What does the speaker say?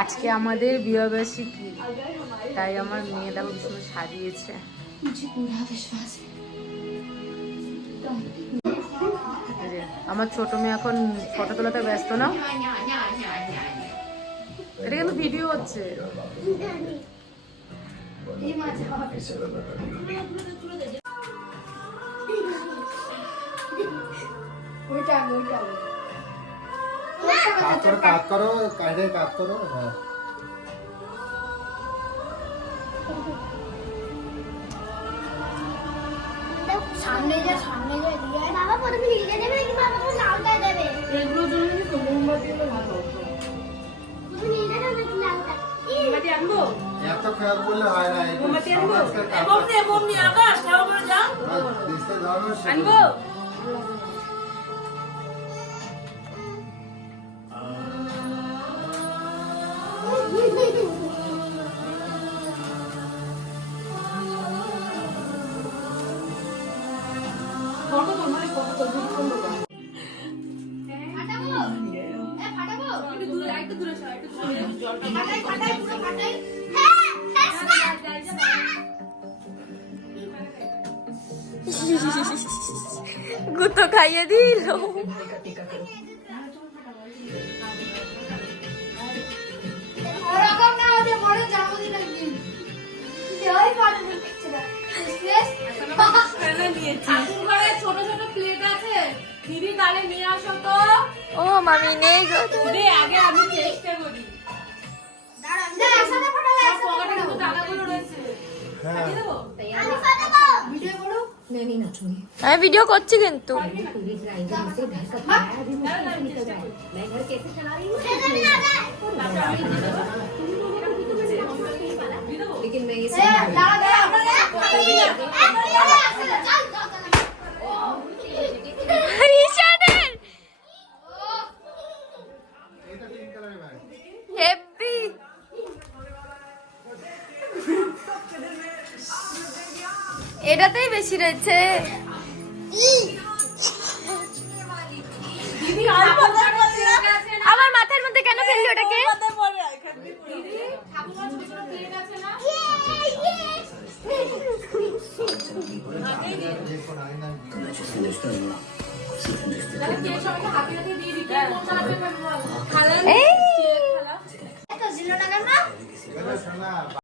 আজকে আমাদের বিবাহবার্ষিকী, তাই আমার মেয়ে দেখো ভীষণ সাজিয়েছে। আমার ছোট মেয়ে এখন ফটো তোলাতে ব্যস্ত না, এটা কিন্তু ভিডিও হচ্ছে। কাজ করো, কাজে কাজ করো। হ্যাঁ সামনে যা দিয়ে বাবা প্রথমে লিখে দেবে নাকি বাবা তোমার লালটা দেবে? এগুলোর জন্য কিন্তু মোমবাতি হলে ভালো হতো। তুমি লিখে দেবে নাকি লালটা? মোমবাতি আনবো? এত খেয়াল করলে হয় না। মোমবাতি আনবো? এমন নিয়ে আকাশ খাওয়া করে যাও। আনবো? ফটো তো নয়, ফটো তো দুটো করলো না। ফাটাবো? ফাটাবো? একটু দূরে, একটু দূরে সর, একটু দূরে। জলটা ফাটাই পুরো ফাটাই। হ্যাঁ, গুতো খাইয়ে দিল। ওরকম না হলে মরে যাবো নাকি? জয় ফাটাবো কিছু না। স্ট্রেস ঠাকুর ঘরে ছোট ছোট প্লেট আছে, দিদি তাহলে নিয়ে আসো তো। ও মামি নেই গো। দিদি আগে আমি চেষ্টা করি। দাঁড়ান না একসাথে ফাটাবো সব পকেটে কিন্তু টাকাগুলো রয়েছে। হ্যাঁ দিয়ে দেবো? আমি ফাটাবো ভিডিও করো। আমি ভিডিও করছি কিন্তু। ঈশানের এটা পিঙ্ক কালারের ভাই। হেব্বি। এটাতেই বেশি রয়েছে। দিদি আর পকেটে প্লেট আছে না? আমার মাথার মধ্যে কেন ফেললি ওটাকে? দিদি ঠাকুর ঘরে ছোট ছোট প্লেট আছে না? তাহলে কে সবাইকে হাতে হাতে দিয়ে দিতে কোনটা হাতে ফেলবো? খালা এই এত জিলো টাকা না? এটা শোনা